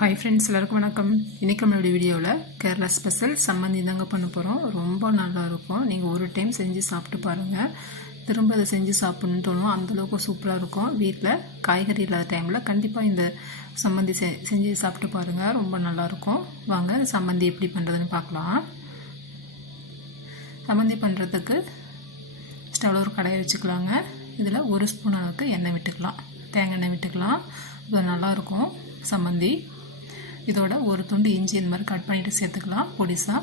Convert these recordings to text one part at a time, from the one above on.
Hi friends, எல்லாருக்கும் வணக்கம். இன்றைக்கி நம்மளுடைய வீடியோவில் கேரளா ஸ்பெஷல் சம்மந்தி தாங்க பண்ண போகிறோம். ரொம்ப நல்லாயிருக்கும். நீங்கள் ஒரு டைம் செஞ்சு சாப்பிட்டு பாருங்கள், திரும்ப அதை செஞ்சு சாப்பிட்ணுன்னு தோணும். அந்தளவுக்கு சூப்பராக இருக்கும். வீட்டில் காய்கறி இல்லாத டைமில் கண்டிப்பாக இந்த சம்மந்தி செஞ்சு சாப்பிட்டு பாருங்கள், ரொம்ப நல்லாயிருக்கும். வாங்க சம்மந்தி எப்படி பண்ணுறதுன்னு பார்க்கலாம். சம்மந்தி பண்ணுறதுக்கு ஸ்டவ்வில் ஒரு கடாயை வச்சுக்கலாங்க. இதில் 1 ஸ்பூன் அளவுக்கு எண்ணெய் விட்டுக்கலாம், தேங்காய் எண்ணெய் விட்டுக்கலாம். இது நல்லாயிருக்கும் சம்மந்தி. இதோட ஒரு துண்டு இஞ்சி இந்த மாதிரி கட் பண்ணிவிட்டு சேர்த்துக்கலாம். பொடிசாக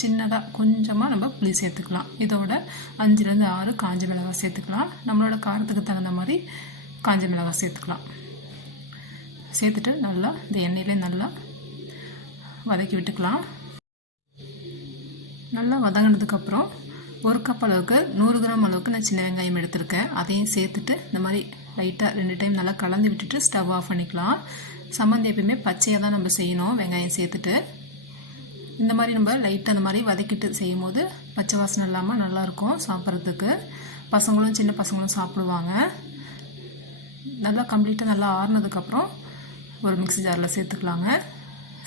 சின்னதாக கொஞ்சமாக நம்ம புளி சேர்த்துக்கலாம். இதோட 5லேருந்து 6 காஞ்ச மிளகாய் சேர்த்துக்கலாம். நம்மளோட காரத்துக்கு தகுந்த மாதிரி காஞ்ச மிளகாய் சேர்த்துக்கலாம். சேர்த்துட்டு நல்லா இந்த எண்ணெயிலே நல்லா வதக்கி விட்டுக்கலாம். நல்லா வதங்கினதுக்கப்புறம் 1 கப் அளவுக்கு 100 கிராம் அளவுக்கு நான் சின்ன வெங்காயம் எடுத்திருக்கேன். அதையும் சேர்த்துட்டு இந்த மாதிரி லைட்டாக 2 டைம் நல்லா கலந்து விட்டுட்டு ஸ்டவ் ஆஃப் பண்ணிக்கலாம். சம்மந்தி எப்பயுமே பச்சையாக தான் நம்ம செய்யணும். வெங்காயம் சேர்த்துட்டு இந்த மாதிரி நம்ம லைட்டாக அந்த மாதிரி வதக்கிட்டு செய்யும் போது பச்சை வாசனை இல்லாமல் நல்லாயிருக்கும் சாப்பிட்றதுக்கு. பசங்களும் சின்ன பசங்களும் சாப்பிடுவாங்க. நல்லா கம்ப்ளீட்டாக நல்லா ஆறுனதுக்கப்புறம் ஒரு மிக்ஸி ஜாரில் சேர்த்துக்கலாங்க.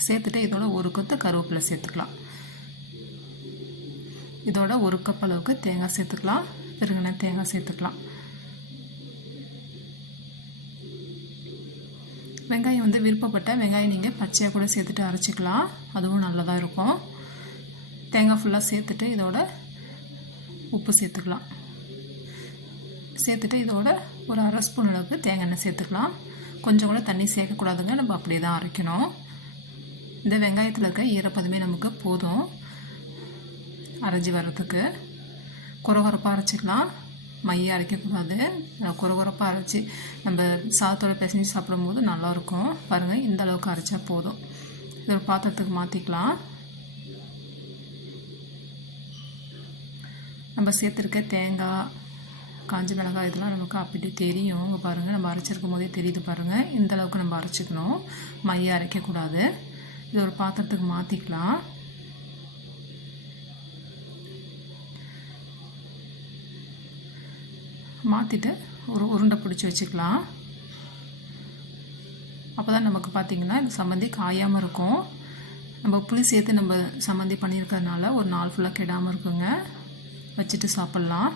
சேர்த்துட்டு இதோட 1 கொத்து கருவேப்பிலை சேர்த்துக்கலாம். இதோட 1 கப் அளவுக்கு தேங்காய் சேர்த்துக்கலாம். திருகின தேங்காய் சேர்த்துக்கலாம். வெங்காயம் வந்து விருப்பப்பட்ட வெங்காயம் நீங்கள் பச்சையாக கூட சேர்த்துட்டு அரைச்சிக்கலாம், அதுவும் நல்லதாக இருக்கும். தேங்காய் ஃபுல்லாக சேர்த்துட்டு இதோட உப்பு சேர்த்துக்கலாம். சேர்த்துட்டு இதோட ஒரு 1/2 ஸ்பூன் அளவுக்கு தேங்காய் எண்ணெய் சேர்த்துக்கலாம். கொஞ்சம் கூட தண்ணி சேர்க்கக்கூடாதுங்க, நம்ம அப்படியே தான் அரைக்கணும். இந்த வெங்காயத்தில் இருக்க ஈரப்பதமே நமக்கு போதும் அரைஞ்சி வர்றதுக்கு. கொரகொரப்பாக அரைச்சிக்கலாம், மைய அரைக்கக்கூடாது. கொரகொரப்பாக அரைச்சி நம்ம சாதத்தோட பிசைஞ்சு சாப்பிடும்போது நல்லாயிருக்கும். பாருங்கள், இந்த அளவுக்கு அரைச்சா போதும். இது ஒரு பாத்திரத்துக்கு மாற்றிக்கலாம். நம்ம சேர்த்துருக்க தேங்காய், காஞ்ச மிளகாய் இதெல்லாம் நமக்கு அப்படி தெரியும். இங்கே பாருங்கள், நம்ம அரைச்சிருக்கும் போதே தெரியுது பாருங்கள். இந்த அளவுக்கு நம்ம அரைச்சிக்கணும், மைய அரைக்கக்கூடாது. இது ஒரு பாத்திரத்துக்கு மாற்றிக்கலாம். மாற்றிட்டு ஒரு உருண்டை பிடிச்சி வச்சுக்கலாம். அப்போ தான் நமக்கு பார்த்திங்கன்னா இந்த சம்மந்தி காயாமல் இருக்கும். நம்ம புளி சேர்த்து நம்ம சம்மந்தி பண்ணியிருக்கிறதுனால ஒரு நாள் ஃபுல்லாக கெடாமல் இருக்குங்க. வச்சுட்டு சாப்பிட்லாம்.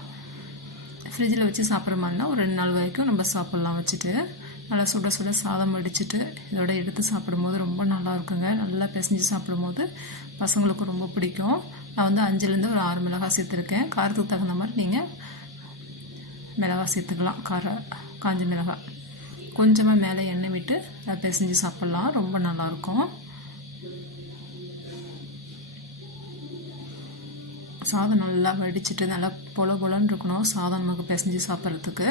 ஃப்ரிட்ஜில் வச்சு சாப்பிட்ற மாதிரினா ஒரு 2 நாள் வரைக்கும் நம்ம சாப்பிட்லாம். வச்சுட்டு நல்லா சுட சுட சாதம் வடிச்சிட்டு இதோட எடுத்து சாப்பிடும்போது ரொம்ப நல்லா இருக்குங்க. நல்லா பிசைஞ்சு சாப்பிடும்போது பசங்களுக்கு ரொம்ப பிடிக்கும். நான் வந்து 5லேருந்து ஒரு 6 மிளகாய் சேர்த்துருக்கேன். காரத்துக்கு தகுந்த மாதிரி நீங்கள் மிளகாய் சேர்த்துக்கலாம். காஞ்ச மிளகாய் கொஞ்சமாக மேலே எண்ணெய் விட்டு அதை பிசைஞ்சு சாப்பிட்லாம், ரொம்ப நல்லாயிருக்கும். சாதம் நல்லா வடிச்சிட்டு நல்லா பொலன்னு இருக்கணும் சாதம் நமக்கு பிசைஞ்சு சாப்பிட்றதுக்கு.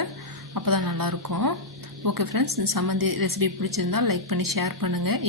அப்போ தான் நல்லாயிருக்கும். ஓகே ஃப்ரெண்ட்ஸ், இந்த சம்மந்தி ரெசிபி பிடிச்சிருந்தால் லைக் பண்ணி ஷேர் பண்ணுங்கள்.